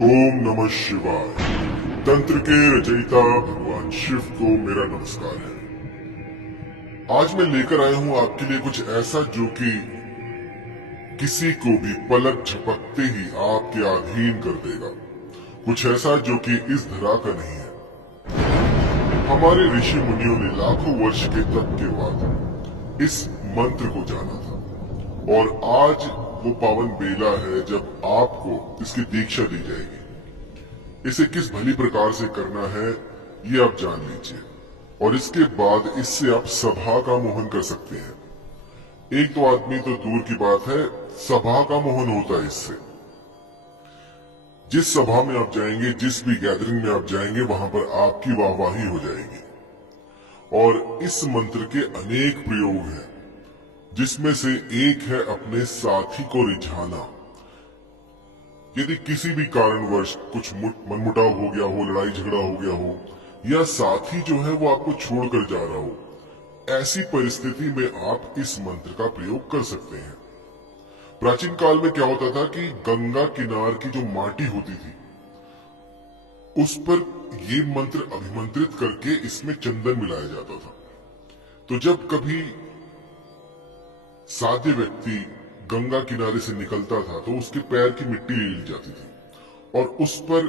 ओम नमः शिवाय। तंत्र के रचयिता भगवान शिव को मेरा नमस्कार है। आज मैं लेकर आया हूं आपके लिए कुछ ऐसा जो कि किसी को भी पलक झपकते ही आपके अधीन कर देगा। कुछ ऐसा जो कि इस धरा का नहीं है। हमारे ऋषि मुनियों ने लाखों वर्ष के तप के बाद इस मंत्र को जाना था और आज वो पावन बेला है जब आपको इसकी दीक्षा दी जाएगी। इसे किस भली प्रकार से करना है ये आप जान लीजिए और इसके बाद इससे आप सभा का मोहन कर सकते हैं। एक तो आदमी तो दूर की बात है, सभा का मोहन होता है इससे। जिस सभा में आप जाएंगे, जिस भी गैदरिंग में आप जाएंगे, वहां पर आपकी वाहवाही हो जाएगी। और इस मंत्र के अनेक प्रयोग हैं, जिसमें से एक है अपने साथी को रिझाना। यदि किसी भी कारणवश कुछ मनमुटाव हो गया हो, लड़ाई झगड़ा हो गया हो, या साथी जो है वो आपको छोड़कर जा रहा हो, ऐसी परिस्थिति में आप इस मंत्र का प्रयोग कर सकते हैं। प्राचीन काल में क्या होता था कि गंगा किनार की जो माटी होती थी उस पर ये मंत्र अभिमंत्रित करके इसमें चंदन मिलाया जाता था। तो जब कभी साध्य व्यक्ति गंगा किनारे से निकलता था तो उसके पैर की मिट्टी ले ली जाती थी और उस पर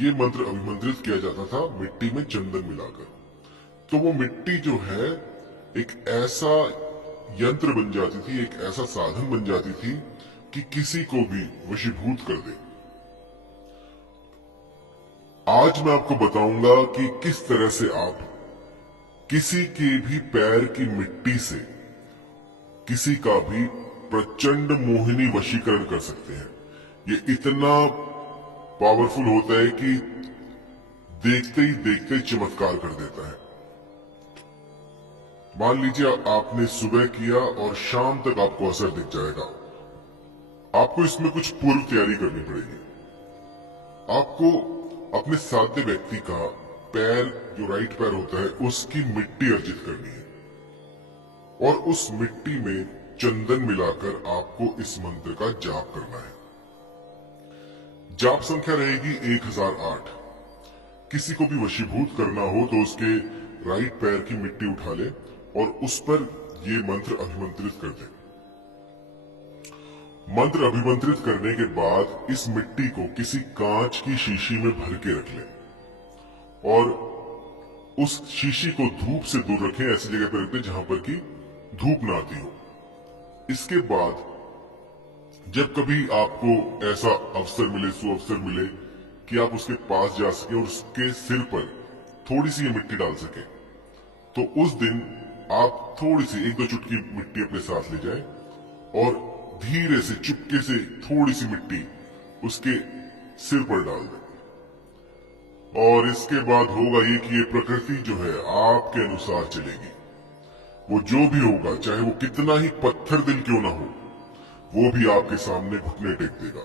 यह मंत्र अभिमंत्रित किया जाता था मिट्टी में चंदन मिलाकर। तो वो मिट्टी जो है एक ऐसा यंत्र बन जाती थी, एक ऐसा साधन बन जाती थी कि किसी को भी वशीभूत कर दे। आज मैं आपको बताऊंगा कि किस तरह से आप किसी के भी पैर की मिट्टी से किसी का भी प्रचंड मोहिनी वशीकरण कर सकते हैं। ये इतना पावरफुल होता है कि देखते ही देखते चमत्कार कर देता है। मान लीजिए आपने सुबह किया और शाम तक आपको असर दिख जाएगा। आपको इसमें कुछ पूर्व तैयारी करनी पड़ेगी। आपको अपने साध्य व्यक्ति का पैर, जो राइट पैर होता है, उसकी मिट्टी अर्जित करनी है और उस मिट्टी में चंदन मिलाकर आपको इस मंत्र का जाप करना है। जाप संख्या रहेगी 1008। किसी को भी वशीभूत करना हो तो उसके राइट पैर की मिट्टी उठा ले और उस पर ये मंत्र अभिमंत्रित कर दे। मंत्र अभिमंत्रित करने के बाद इस मिट्टी को किसी कांच की शीशी में भर के रख ले और उस शीशी को धूप से दूर रखें। ऐसी जगह पर रखें जहां पर की धूप ना आती हो। इसके बाद जब कभी आपको ऐसा अवसर मिले, सुअवसर मिले कि आप उसके पास जा सके और उसके सिर पर थोड़ी सी मिट्टी डाल सके, तो उस दिन आप थोड़ी सी 1-2 चुटकी मिट्टी अपने साथ ले जाए और धीरे से चुपके से थोड़ी सी मिट्टी उसके सिर पर डाल दें। और इसके बाद होगा ये कि ये प्रकृति जो है आपके अनुसार चलेगी। वो जो भी होगा, चाहे वो कितना ही पत्थर दिल क्यों ना हो, वो भी आपके सामने घुटने टेक देगा,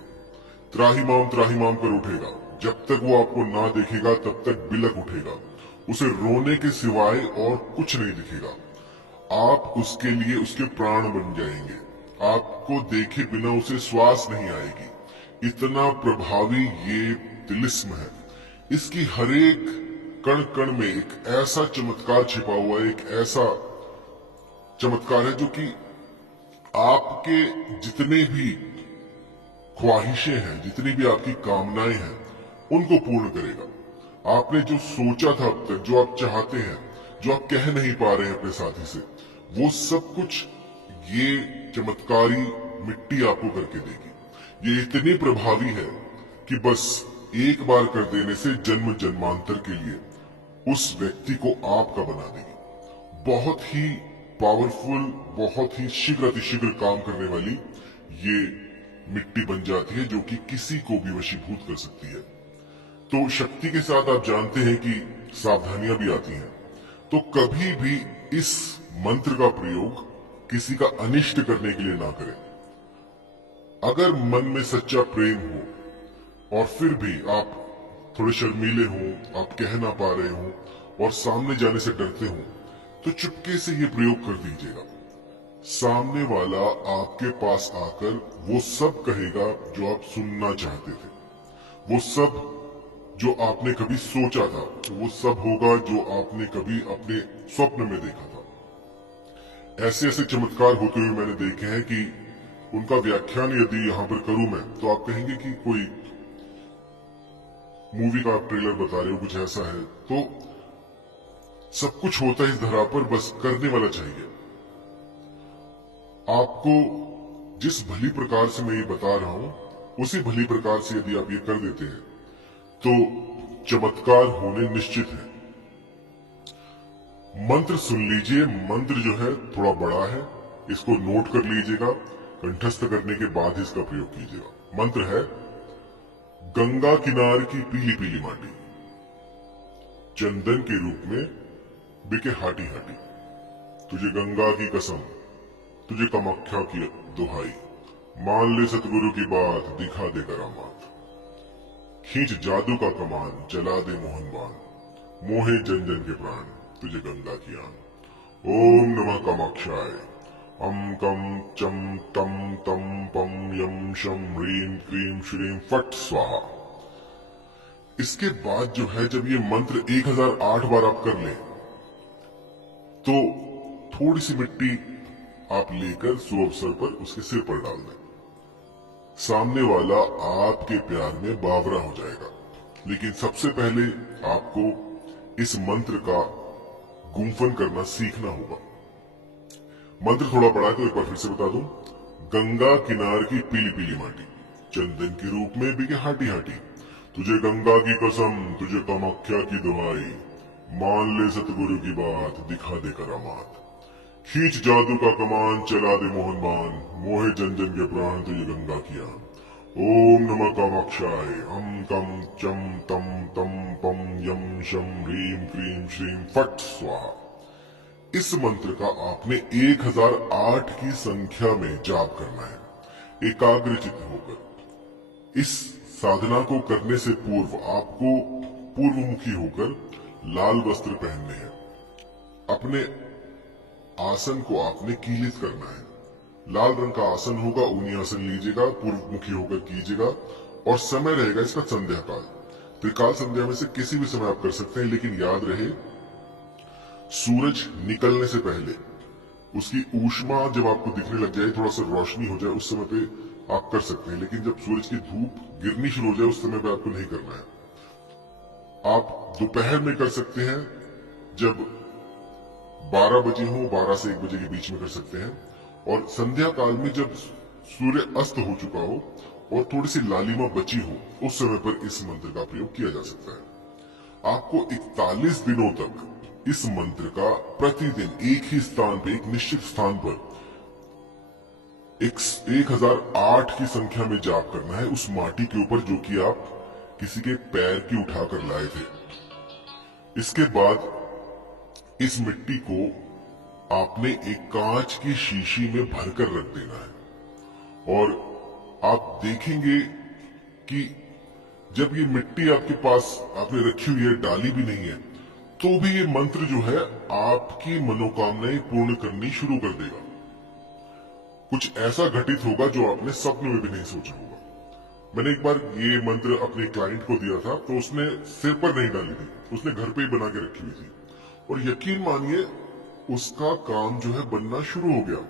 त्राहिमाम कर उठेगा। जब तक वो आपको ना देखेगा तब तक बिलक उठेगा। उसे रोने के सिवाय और कुछ नहीं दिखेगा। आप उसके लिए उसके प्राण बन जाएंगे। आपको देखे बिना उसे श्वास नहीं आएगी। इतना प्रभावी ये तिलिस्म है। इसकी हरेक कण कण में एक ऐसा चमत्कार छिपा हुआ है, एक ऐसा चमत्कार है जो कि आपके जितने भी ख्वाहिशें हैं, जितनी भी आपकी कामनाएं हैं, उनको पूर्ण करेगा। आपने जो सोचा था अब तक, जो आप चाहते हैं, जो आप कह नहीं पा रहे हैं अपने साथी से, वो सब कुछ ये चमत्कारी मिट्टी आपको करके देगी। ये इतनी प्रभावी है कि बस एक बार कर देने से जन्म जन्मांतर के लिए उस व्यक्ति को आपका बना देगी। बहुत ही पावरफुल, बहुत ही शीघ्र अतिशीघ्र काम करने वाली ये मिट्टी बन जाती है जो कि किसी को भी वशीभूत कर सकती है। तो शक्ति के साथ आप जानते हैं कि सावधानियां भी आती हैं। तो कभी भी इस मंत्र का प्रयोग किसी का अनिष्ट करने के लिए ना करें। अगर मन में सच्चा प्रेम हो और फिर भी आप थोड़े शर्मीले हो, आप कह ना पा रहे हो और सामने जाने से डरते हो, तो चुपके से ये प्रयोग कर दीजिएगा। सामने वाला आपके पास आकर वो सब कहेगा जो आप सुनना चाहते थे। वो सब जो आपने कभी सोचा था वो सब होगा जो आपने कभी अपने स्वप्न में देखा था। ऐसे ऐसे चमत्कार होते हुए मैंने देखे हैं कि उनका व्याख्यान यदि यहाँ पर करूं मैं तो आप कहेंगे कि कोई मूवी का आप ट्रेलर बता रहे हो, कुछ ऐसा है। तो सब कुछ होता है इस धरा पर, बस करने वाला चाहिए। आपको जिस भली प्रकार से मैं ये बता रहा हूं उसी भली प्रकार से यदि आप ये कर देते हैं तो चमत्कार होने निश्चित है। मंत्र सुन लीजिए। मंत्र जो है थोड़ा बड़ा है, इसको नोट कर लीजिएगा, कंठस्थ करने के बाद ही इसका प्रयोग कीजिएगा। मंत्र है, गंगा किनार की पीली पीली माटी, चंदन के रूप में बिके हाटी हाटी, तुझे गंगा की कसम, तुझे कामाख्या की दुहाई, मान ले सतगुरु की बात, दिखा दे करामात, खींच जादू का कमान, चला दे मोहन बान, मोहे जन जन के प्राण, तुझे गंगा की आन। ओम नमः कामाक्षाय। अम कम चम तम तम पम यम शम ह्रीम क्रीम श्रीम फट स्वाहा। इसके बाद जो है, जब ये मंत्र 1008 बार आप कर लें तो थोड़ी सी मिट्टी आप लेकर सुअवसर पर उसके सिर पर डाल दें। सामने वाला आपके प्यार में बावरा हो जाएगा। लेकिन सबसे पहले आपको इस मंत्र का गुंफन करना सीखना होगा। मंत्र थोड़ा बड़ा है तो एक बार फिर से बता दूं। गंगा किनार की पीली पीली माटी, चंदन के रूप में बिके हाटी हाटी, तुझे गंगा की कसम, तुझे कामाख्या की दुहाई, मान ले सतगुरु की बात, दिखा दे करामात, खींच जादू का कमान, चला दे मोहन बान, मोहे जन जन के प्राण, तुझे गंगा की आन। ओम नमः कामाक्षाय। हम कम चम तम तम पम यम शम ह्रीम क्रीम श्रीम फट स्वाहा। इस मंत्र का आपने 1008 की संख्या में जाप करना है, एकाग्रचित्त होकर। इस साधना को करने से पूर्व आपको पूर्वमुखी होकर लाल वस्त्र पहनने हैं। अपने आसन को आपने कीलित करना है। लाल रंग का आसन होगा, ऊनी आसन लीजिएगा, पूर्वमुखी होकर कीजिएगा। और समय रहेगा इसका संध्या काल। त्रिकाल संध्या में से किसी भी समय आप कर सकते हैं, लेकिन याद रहे सूरज निकलने से पहले उसकी ऊष्मा जब आपको दिखने लग जाए, थोड़ा सा रोशनी हो जाए, उस समय पे आप कर सकते हैं। लेकिन जब सूरज की धूप गिरनी शुरू हो जाए उस समय पे आपको नहीं करना है। आप दोपहर में कर सकते हैं, जब 12 बजे हो, 12 से 1 बजे के बीच में कर सकते हैं। और संध्या काल में जब सूर्य अस्त हो चुका हो और थोड़ी सी लालिमा बची हो, उस समय पर इस मंत्र का प्रयोग किया जा सकता है। आपको 41 दिनों तक इस मंत्र का प्रतिदिन एक ही स्थान पर, एक निश्चित स्थान पर 1008 की संख्या में जाप करना है, उस माटी के ऊपर जो कि आप किसी के पैर की उठाकर लाए थे। इसके बाद इस मिट्टी को आपने एक कांच की शीशी में भरकर रख देना है। और आप देखेंगे कि जब ये मिट्टी आपके पास आपने रखी हुई है, डाली भी नहीं है, तो भी ये मंत्र जो है आपकी मनोकामनाएं पूर्ण करनी शुरू कर देगा। कुछ ऐसा घटित होगा जो आपने सपने में भी नहीं सोचा होगा। मैंने एक बार ये मंत्र अपने क्लाइंट को दिया था, तो उसने सिर पर नहीं डाली थी, उसने घर पे ही बना के रखी हुई थी। और यकीन मानिए उसका काम जो है बनना शुरू हो गया।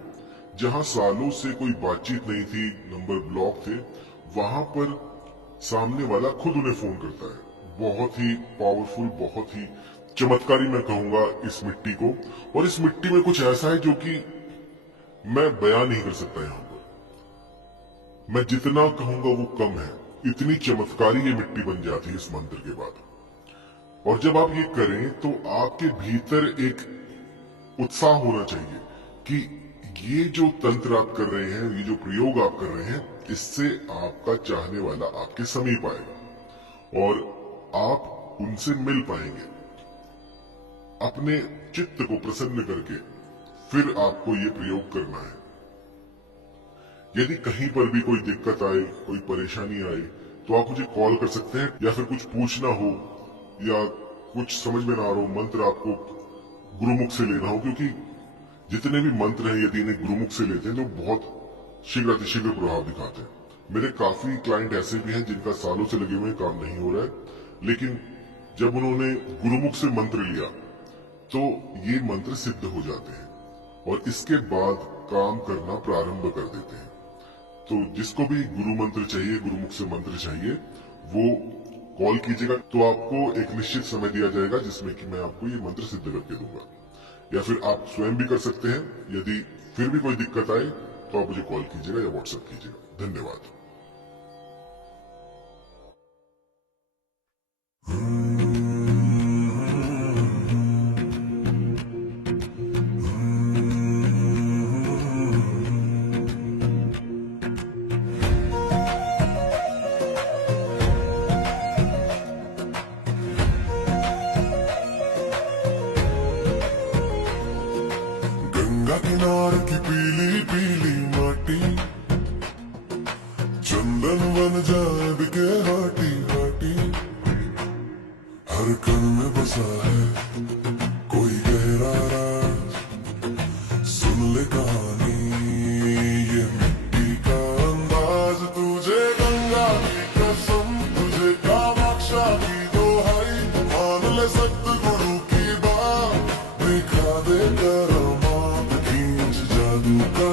जहां सालों से कोई बातचीत नहीं थी, नंबर ब्लॉक थे, वहां पर सामने वाला खुद उन्हें फोन करता है। बहुत ही पावरफुल, बहुत ही चमत्कारी मैं कहूंगा इस मिट्टी को। और इस मिट्टी में कुछ ऐसा है जो कि मैं बयान नहीं कर सकता यहां पर। मैं जितना कहूंगा वो कम है। इतनी चमत्कारी ये मिट्टी बन जाती है इस मंत्र के बाद। और जब आप ये करें तो आपके भीतर एक उत्साह होना चाहिए कि ये जो तंत्र आप कर रहे हैं, ये जो प्रयोग आप कर रहे हैं, इससे आपका चाहने वाला आपके समीप आएगा और आप उनसे मिल पाएंगे। अपने चित्त को प्रसन्न करके फिर आपको ये प्रयोग करना है। यदि कहीं पर भी कोई दिक्कत आए, कोई परेशानी आए, तो आप मुझे कॉल कर सकते हैं। या फिर कुछ पूछना हो या कुछ समझ में ना आ रहा हो, मंत्र आपको गुरुमुख से लेना हो, क्योंकि जितने भी मंत्र हैं यदि इन्हें गुरुमुख से लेते हैं तो बहुत शीघ्र अतिशीघ्र प्रभाव दिखाते हैं। मेरे काफी क्लाइंट ऐसे भी हैं जिनका सालों से लगे हुए काम नहीं हो रहा है, लेकिन जब उन्होंने गुरुमुख से मंत्र लिया तो ये मंत्र सिद्ध हो जाते हैं और इसके बाद काम करना प्रारंभ कर देते हैं। तो जिसको भी गुरु मंत्र चाहिए, गुरुमुख से मंत्र चाहिए, वो कॉल कीजिएगा, तो आपको एक निश्चित समय दिया जाएगा जिसमें कि मैं आपको ये मंत्र सिद्ध करके दूंगा। या फिर आप स्वयं भी कर सकते हैं। यदि फिर भी कोई दिक्कत आए तो आप मुझे कॉल कीजिएगा या व्हाट्सएप कीजिएगा। धन्यवाद। गंगा किनार की पीली पीली माटी, चंदन वन जाए बिके हाटी हाटी, हर कण में बसा है कोई गहरा राज, सुन ले कहानी ये मिट्टी का अंदाज। तुझे गंगा की कसम, तुझे कामाक्षा की दोहाई, मान ले सतगुरु की बात, दिखा दे करामात, खींच जादू का